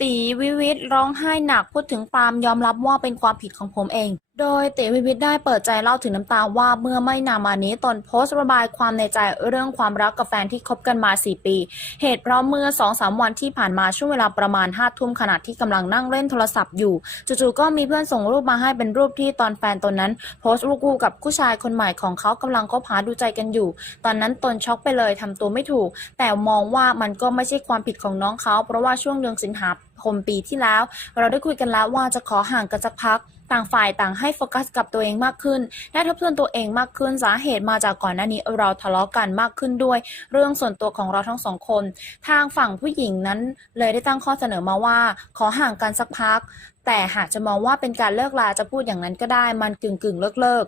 ตีวิวิตร้องไห้หนักพูดถึงปาล์มยอมรับว่าเป็นความผิดของผมเองโดยเตีวิวิทได้เปิดใจเล่าถึงน้ำตาว่าเมื่อไม่นานมานี้ตนโพสต์ระบายความในใจเรื่องความรักกับแฟนที่คบกันมา 4 ปี เหตุเพราะเมื่อ 2-3 วันที่ผ่านมาช่วงเวลาประมาณ5ทุ่มขณะที่กำลังนั่งเล่นโทรศัพท์อยู่ จู่ๆก็มีเพื่อนส่งรูปมาให้เป็นรูปที่ตอนแฟนตนนั้น โพสต์รูปคู่กับผู้ชายคนใหม่ของเขากำลังคบหาดูใจกันอยู่ ตอนนั้นตนช็อกไปเลยทำตัวไม่ถูก แต่มองว่ามันก็ไม่ใช่ความผิดของน้องเขา เพราะว่าช่วงเดือนสิงหา คมปีที่แล้ว เราได้คุยกันแล้วว่าจะขอห่างกันสักพัก ต่างฝ่ายต่างให้โฟกัสกับตัวเองมากขึ้นและทบทวนตัวเองมากขึ้นสาเหตุมาจากก่อนหน้านี้เราทะเลาะกันมากขึ้นด้วย เรื่องส่วนตัวของเราทั้งสองคน ทางฝั่งผู้หญิงนั้นเลยได้ตั้งข้อเสนอมาว่า ขอห่างกันสักพัก แต่หากจะมองว่าเป็นการเลิกลาจะพูดอย่างนั้นก็ได้มันกึ่งกึ่งเลิกเลิก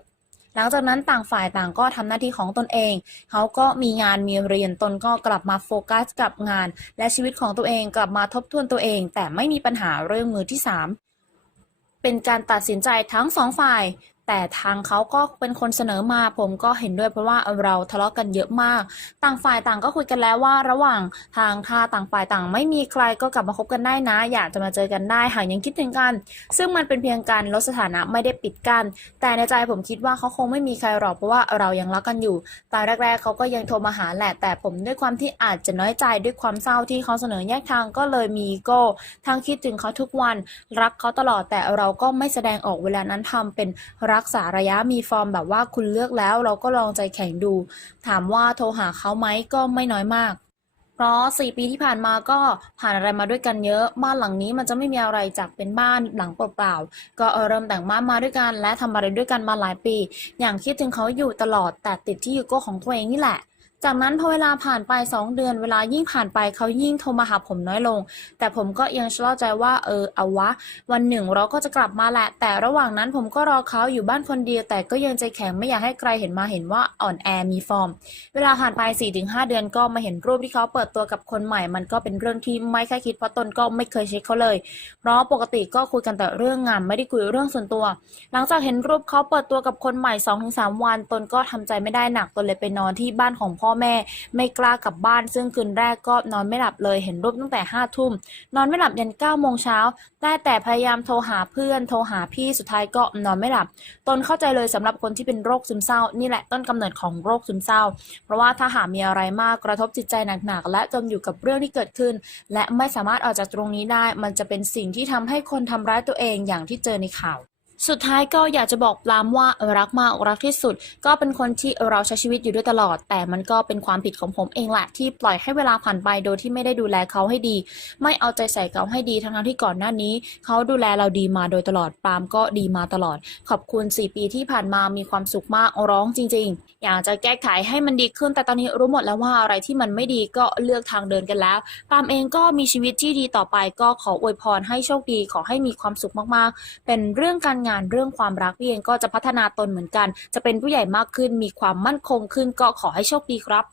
หลังจากนั้นต่างฝ่ายต่างก็ทำหน้าที่ของตนเอง เขาก็มีงานมีเรียนตนก็กลับมาโฟกัสกับงาน และชีวิตของตัวเองกลับมาทบทวนตัวเอง แต่ไม่มีปัญหาเรื่องมือที่สามเป็นการตัดสินใจทั้งสองฝ่าย แต่ทางเขาก็เป็นคนเสนอมาผมก็เห็นด้วยเพราะว่าเราทะเลาะกันเยอะมาก ต่างฝ่ายต่างก็คุยกันแล้วว่าระหว่างทางถ้าต่างฝ่ายต่างไม่มีใครก็กลับมาคบกันได้นะ อยากจะมาเจอกันได้หากยังคิดถึงกัน ซึ่งมันเป็นเพียงการลดสถานะไม่ได้ปิดกัน แต่ในใจผมคิดว่าเขาคงไม่มีใครหรอกเพราะว่าเรายังรักกันอยู่ตอนแรกๆเขาก็ยังโทรมาหาแหละ แต่ผมด้วยความที่อาจจะน้อยใจด้วยความเศร้าที่เขาเสนอแยกทางก็เลยมีโก้ทั้งคิดถึงเขาทุกวัน รักเขาตลอดแต่เราก็ไม่แสดงออกเวลานั้นทำเป็นรักษาระยะมีฟอร์มแบบว่าคุณเลือกแล้วเราก็ลองใจแข็งดู ถามว่าโทรหาเขาไหมก็ไม่น้อยมาก เพราะ 4 ปีที่ผ่านมาก็ผ่านอะไรมาด้วยกันเยอะ บ้านหลังนี้มันจะไม่มีอะไรจากเป็นบ้านหลังเปล่าๆก็เริ่มแต่งบ้านมาด้วยกัน และทำอะไรด้วยกันมาหลายปี อย่างคิดถึงเขาอยู่ตลอดแต่ติดที่ยูโก้ของตัวเองนี่แหละ จากนั้นพอเวลาผ่านไป 2 เดือนเวลายิ่งผ่านไปเขายิ่งโทรมาหาผมน้อยลง แต่ผมก็ยังชะล่อใจว่าเออเอาวะ วันหนึ่งเราก็จะกลับมาแหละ แต่ระหว่างนั้นผมก็รอเขาอยู่บ้านคนเดียว แต่ก็ยังใจแข็งไม่อยากให้ใครเห็นมาเห็นว่าอ่อนแอมีฟอร์ม เวลาผ่านไป 4-5 เดือนก็มาเห็นรูปที่เขาเปิดตัวกับคนใหม่ มันก็เป็นเรื่องที่ไม่คาดคิดเพราะตนก็ไม่เคยเช็คเขาเลย เพราะปกติก็คุยกันแต่เรื่องงานไม่ได้คุยเรื่องส่วนตัว หลังจากเห็นรูปเขาเปิดตัวกับคนใหม่ 2-3 วัน ตนก็ทำใจไม่ได้หนักตนเลยไปนอนที่บ้านของพ่อแม่ ไม่กล้ากลับบ้าน ซึ่งคืนแรกก็นอนไม่หลับเลยเห็นรูปตั้งแต่ห้าทุ่มนอนไม่หลับยันเก้าโมงเช้าได้แต่พยายามโทรหาเพื่อนโทรหาพี่สุดท้ายก็นอนไม่หลับ ตนเข้าใจเลยสำหรับคนที่เป็นโรคซึมเศร้า นี่แหละต้นกำเนิดของโรคซึมเศร้า เพราะว่าถ้าหากมีอะไรมากกระทบจิตใจหนักๆและจมอยู่กับเรื่องที่เกิดขึ้น และไม่สามารถออกจากตรงนี้ได้ มันจะเป็นสิ่งที่ทำให้คนทำร้ายตัวเองอย่างที่เจอในข่าว สุดท้ายก็อยากจะบอกปลามว่ารักมากรักที่สุด ก็เป็นคนที่เราใช้ชีวิตอยู่ด้วยตลอด แต่มันก็เป็นความผิดของผมเองแหละที่ปล่อยให้เวลาผ่านไปโดยที่ไม่ได้ดูแลเขาให้ดี ไม่เอาใจใส่เขาให้ดีทั้งที่ก่อนหน้านี้ เขาดูแลเราดีมาโดยตลอดปาล์มก็ดีมาตลอด ขอบคุณ 4 ปีที่ผ่านมามีความสุขมากร้องจริง ๆ อยากจะแก้ไขให้มันดีขึ้นแต่ตอนนี้รู้หมดแล้วว่าอะไรที่มันไม่ดีก็เลือกทางเดินกันแล้วปาล์มเองก็มีชีวิตที่ดีต่อไปก็ขออวยพรให้โชคดี ขอให้มีความสุขมากๆ เป็นเรื่องการงานเรื่องความรักพี่เองก็จะพัฒนาตนเหมือนกัน จะเป็นผู้ใหญ่มากขึ้นมีความมั่นคงขึ้นก็ขอให้โชคดีครับ